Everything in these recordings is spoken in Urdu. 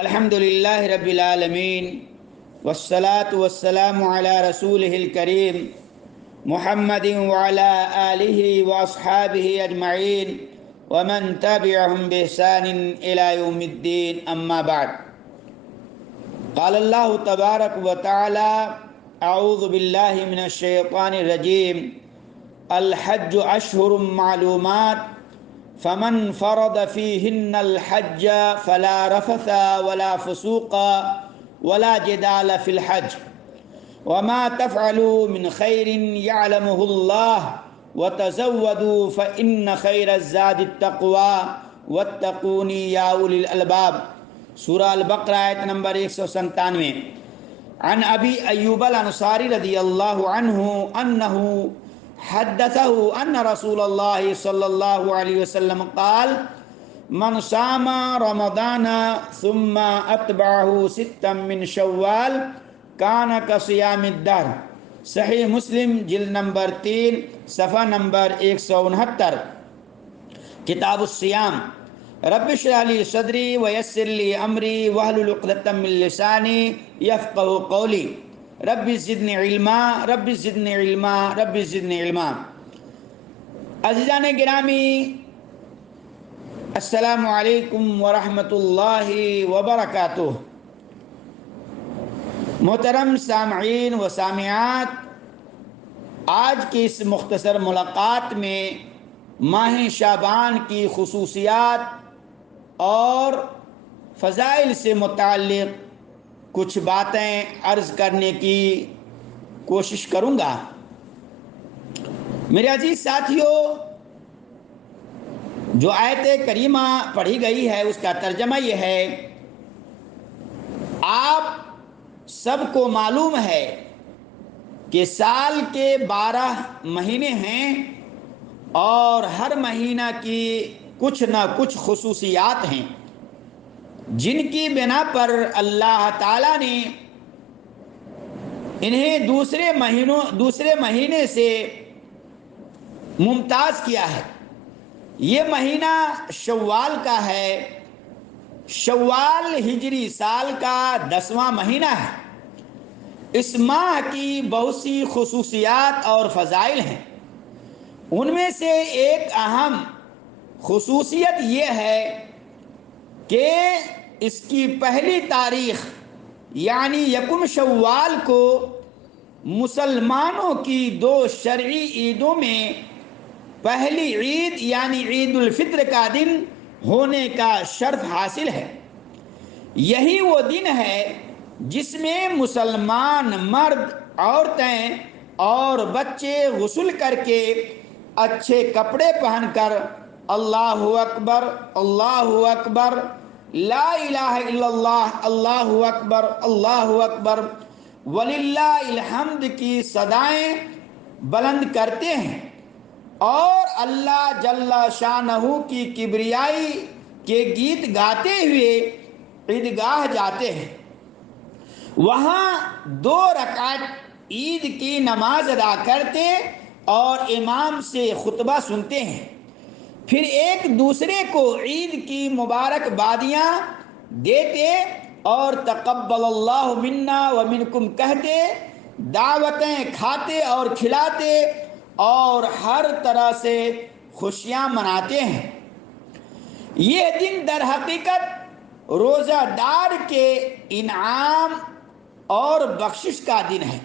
الحمد للہ رب العالمین والصلاة والسلام علی رسولہ الکریم محمد وعلی آلہ واصحابہ اجمعین ومن تبعهم بإحسان إلى يوم الدین اما بعد قال اللہ تبارک وتعالی اعوذ باللہ من الشیطان الرجیم الحج اشہر معلومات فمن فرض فيهن الحج فلا رفث ولا فسوق ولا جدال في الحج وما تفعلوا من خير يعلمه الله وتزودوا فإن خير الزاد التقوى واتقون يا أولي الألباب سورہ البقرہ آیت نمبر 197 عن ابی ایوب الانصاری رضی اللہ عنہ انہ حدثه ان رسول اللہ صلی اللہ علیہ وسلم قال من صام رمضان ثم اتبعه ستا من شوال کان کصیام الدہر صحیح مسلم جلد نمبر 3 صفحہ نمبر 169 کتاب الصیام رب اشرح لی صدری ویسر لی امری واحلل عقدۃ من لسانی یفقهوا قولی رب زدنی علما رب زدنی علما رب زدنی علما عزیزان گرامی السلام علیکم ورحمۃ اللہ وبرکاتہ۔ محترم سامعین و سامعات، آج کی اس مختصر ملاقات میں ماہ شعبان کی خصوصیات اور فضائل سے متعلق کچھ باتیں عرض کرنے کی کوشش کروں گا۔ میرے عزیز ساتھیو، جو آیت کریمہ پڑھی گئی ہے اس کا ترجمہ یہ ہے، آپ سب کو معلوم ہے کہ سال کے 12 مہینے ہیں اور ہر مہینہ کی کچھ نہ کچھ خصوصیات ہیں جن کی بنا پر اللہ تعالیٰ نے انہیں دوسرے مہینے سے ممتاز کیا ہے۔ یہ مہینہ شوال کا ہے۔ شوال ہجری سال کا 10واں مہینہ ہے۔ اس ماہ کی بہت سی خصوصیات اور فضائل ہیں۔ ان میں سے ایک اہم خصوصیت یہ ہے کہ اس کی پہلی تاریخ یعنی یکم شوال کو مسلمانوں کی 2 شرعی عیدوں میں پہلی عید یعنی عید الفطر کا دن ہونے کا شرف حاصل ہے۔ یہی وہ دن ہے جس میں مسلمان مرد، عورتیں اور بچے غسل کر کے اچھے کپڑے پہن کر اللہ اکبر اللہ اکبر لا الہ الا اللہ اللہ اکبر وللہ الحمد کی صدائیں بلند کرتے ہیں اور اللہ جل شانہ کی کبریائی کے گیت گاتے ہوئے عیدگاہ جاتے ہیں۔ وہاں 2 رکعت عید کی نماز ادا کرتے اور امام سے خطبہ سنتے ہیں، پھر ایک دوسرے کو عید کی مبارکبادیاں دیتے اور تقبل اللہ منا ومنکم کہتے، دعوتیں کھاتے اور کھلاتے اور ہر طرح سے خوشیاں مناتے ہیں۔ یہ دن در حقیقت روزہ دار کے انعام اور بخشش کا دن ہے۔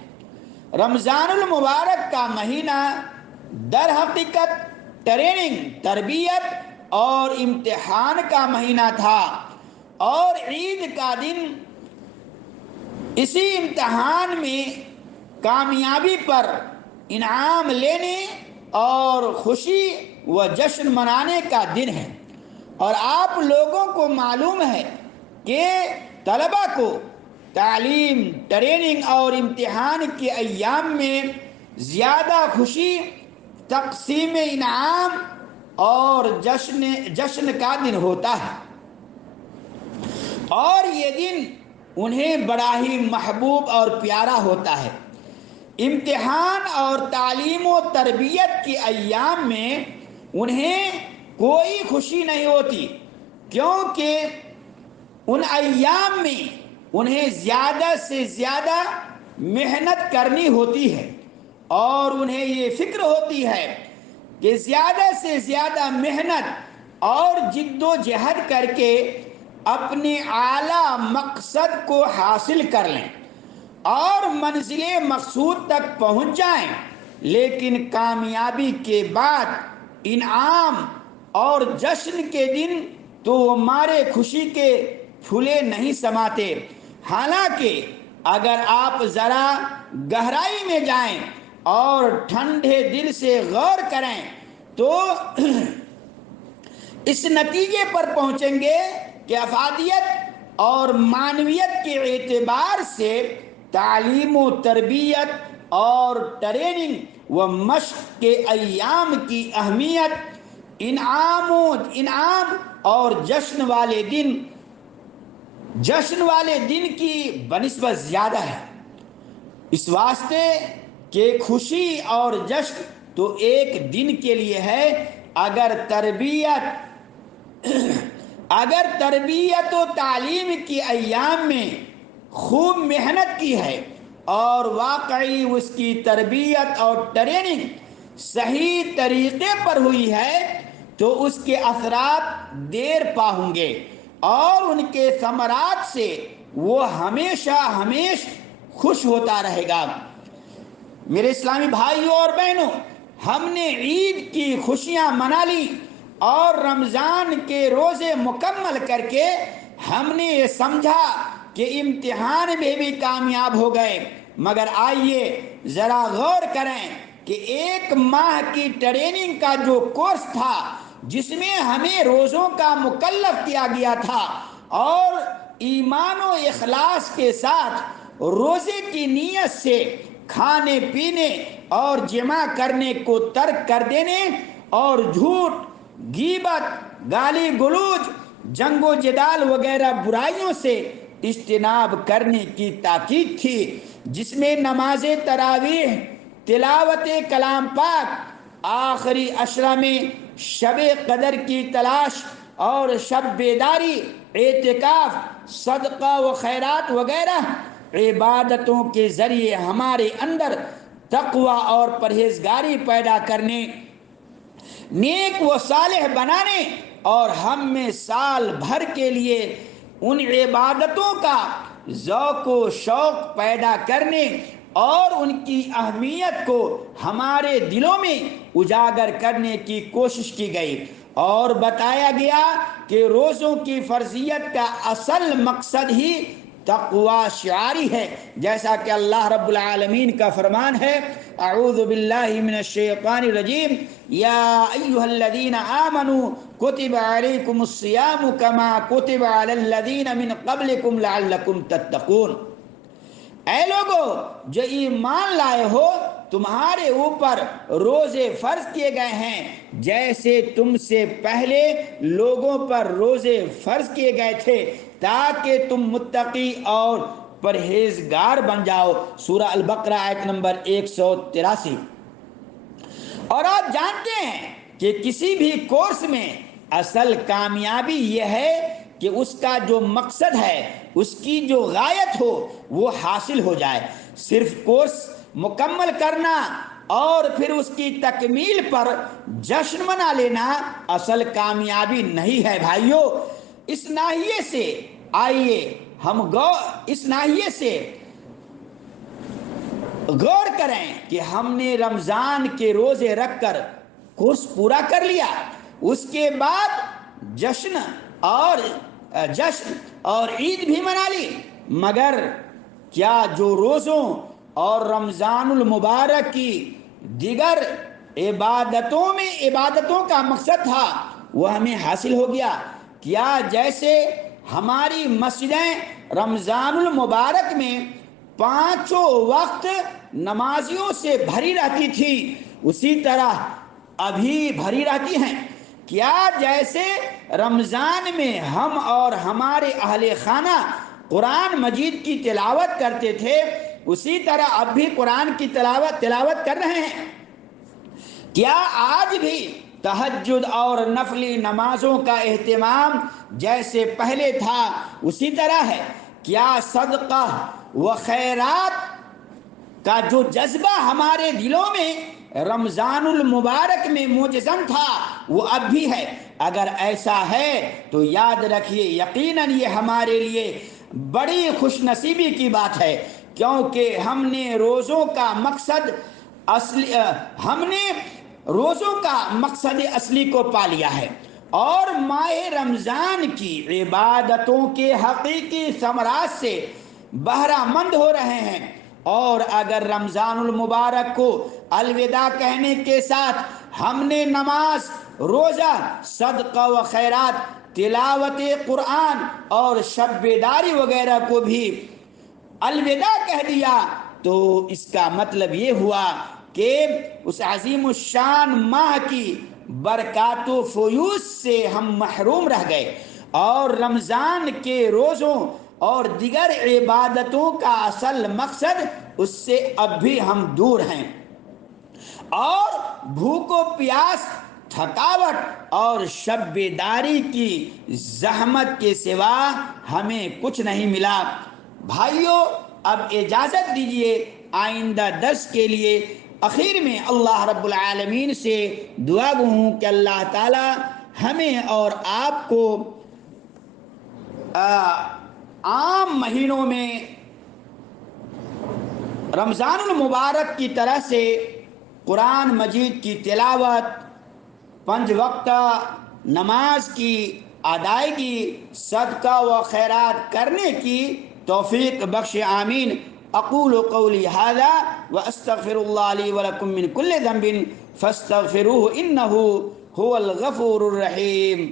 رمضان المبارک کا مہینہ در حقیقت ٹریننگ، تربیت اور امتحان کا مہینہ تھا، اور عید کا دن اسی امتحان میں کامیابی پر انعام لینے اور خوشی و جشن منانے کا دن ہے۔ اور آپ لوگوں کو معلوم ہے کہ طلبہ کو تعلیم، ٹریننگ اور امتحان کے ایام میں زیادہ خوشی، تقسیم انعام اور جشن کا دن ہوتا ہے، اور یہ دن انہیں بڑا ہی محبوب اور پیارا ہوتا ہے۔ امتحان اور تعلیم و تربیت کے ایام میں انہیں کوئی خوشی نہیں ہوتی، کیونکہ ان ایام میں انہیں زیادہ سے زیادہ محنت کرنی ہوتی ہے، اور انہیں یہ فکر ہوتی ہے کہ زیادہ سے زیادہ محنت اور جد و جہد کر کے اپنے اعلیٰ مقصد کو حاصل کر لیں اور منزل مقصود تک پہنچ جائیں، لیکن کامیابی کے بعد انعام اور جشن کے دن تو وہ مارے خوشی کے پھولے نہیں سماتے۔ حالانکہ اگر آپ ذرا گہرائی میں جائیں اور ٹھنڈے دل سے غور کریں تو اس نتیجے پر پہنچیں گے کہ افادیت اور معنویت کے اعتبار سے تعلیم و تربیت اور ٹریننگ و مشق کے ایام کی اہمیت انعام اور جشن والے دن کی بنسبت زیادہ ہے، اس واسطے کہ خوشی اور جشن تو ایک دن کے لیے ہے، اگر تربیت و تعلیم کی ایام میں خوب محنت کی ہے اور واقعی اس کی تربیت اور ٹریننگ صحیح طریقے پر ہوئی ہے تو اس کے اثرات دیر پا ہوں گے اور ان کے ثمرات سے وہ ہمیشہ خوش ہوتا رہے گا۔ میرے اسلامی بھائیوں اور بہنوں، ہم نے عید کی خوشیاں منا لی اور رمضان کے روزے مکمل کر کے ہم نے یہ سمجھا کہ امتحان میں بھی کامیاب ہو گئے، مگر آئیے ذرا غور کریں کہ ایک ماہ کی ٹریننگ کا جو کورس تھا جس میں ہمیں روزوں کا مکلف کیا گیا تھا اور ایمان و اخلاص کے ساتھ روزے کی نیت سے کھانے پینے اور جمع کرنے کو ترک کر دینے اور جھوٹ، غیبت، گالی گلوچ، جنگ و جدال وغیرہ برائیوں سے اجتناب کرنے کی تاکید تھی، جس میں نماز تراویح، تلاوت کلام پاک، آخری عشرہ میں شب قدر کی تلاش اور شب بیداری، اعتکاف، صدقہ و خیرات وغیرہ عبادتوں کے ذریعے ہمارے اندر تقوی اور پرہیزگاری پیدا کرنے، نیک و صالح بنانے اور ہم میں سال بھر کے لیے ان عبادتوں کا ذوق و شوق پیدا کرنے اور ان کی اہمیت کو ہمارے دلوں میں اجاگر کرنے کی کوشش کی گئی، اور بتایا گیا کہ روزوں کی فرضیت کا اصل مقصد ہی تقوی شعاری ہے، جیسا کہ اللہ رب العالمین کا فرمان ہے، اعوذ باللہ من الشیطان الرجیم، یا ایہا الذین آمنوا کتب علیکم الصیام کما کتب علی الذین من قبلکم لعلکم تتقون۔ اے لوگو جو ایمان لائے ہو، تمہارے اوپر روزے فرض کیے گئے ہیں جیسے تم سے پہلے لوگوں پر روزے فرض کیے گئے تھے تاکہ تم متقی اور پرہیزگار بن جاؤ۔ سورہ البقرہ آیت نمبر 183۔ اور آپ جانتے ہیں کہ کسی بھی کورس میں اصل کامیابی یہ ہے کہ اس کا جو مقصد ہے، اس کی جو غایت ہو وہ حاصل ہو جائے۔ صرف کورس مکمل کرنا اور پھر اس کی تکمیل پر جشن منا لینا اصل کامیابی نہیں ہے بھائیو۔ اس ناحیے سے آئیے ہم اس ناحیے سے غور کریں کہ ہم نے رمضان کے روزے رکھ کر کورس پورا کر لیا، اس کے بعد جشن اور عید بھی منا لی، مگر کیا جو روزوں اور رمضان المبارک کی دیگر عبادتوں کا مقصد تھا وہ ہمیں حاصل ہو گیا؟ کیا جیسے ہماری مسجدیں رمضان المبارک میں 5 وقت نمازیوں سے بھری رہتی تھی اسی طرح ابھی بھری رہتی ہیں؟ کیا جیسے رمضان میں ہم اور ہمارے اہل خانہ قرآن مجید کی تلاوت کرتے تھے اسی طرح اب بھی قرآن کی تلاوت کر رہے ہیں؟ کیا آج بھی تہجد اور نفلی نمازوں کا اہتمام جیسے پہلے تھا اسی طرح ہے۔ کیا صدقہ و خیرات کا جو جذبہ ہمارے دلوں میں رمضان المبارک میں موجزن تھا وہ اب بھی ہے؟ اگر ایسا ہے تو یاد رکھیے یقیناً یہ ہمارے لیے بڑی خوش نصیبی کی بات ہے، کیونکہ ہم نے روزوں کا مقصد اصلی کو پا لیا ہے، اور ماہ رمضان کی عبادتوں کے حقیقی ثمرات سے بہرہ مند ہو رہے ہیں۔ اور اگر رمضان المبارک کو الوداع کہنے کے ساتھ ہم نے نماز، روزہ، صدقہ و خیرات، تلاوت قرآن اور شب بیداری وغیرہ کو بھی الوداع کہہ دیا تو اس کا مطلب یہ ہوا کہ اس عظیم الشان ماہ کی برکات و فیوز سے ہم محروم رہ گئے، اور رمضان کے روزوں اور دیگر عبادتوں کا اصل مقصد اس سے اب بھی ہم دور ہیں، اور بھوک و پیاس، تھکاوٹ اور شب بیداری کی زحمت کے سوا ہمیں کچھ نہیں ملا۔ بھائیو، اب اجازت دیجیے آئندہ درس کے لیے اخیر میں اللہ رب العالمین سے دعا گو ہوں کہ اللہ تعالی ہمیں اور آپ کو عام مہینوں میں رمضان المبارک کی طرح سے قرآن مجید کی تلاوت، 5 وقت نماز کی ادائیگی، صدقہ و خیرات کرنے کی توفیق بخش، آمین۔ اقول قولی ھذا واستغفر اللہ لی ولکم من کل ذنب فاستغفروہ انہ هو الغفور الرحیم۔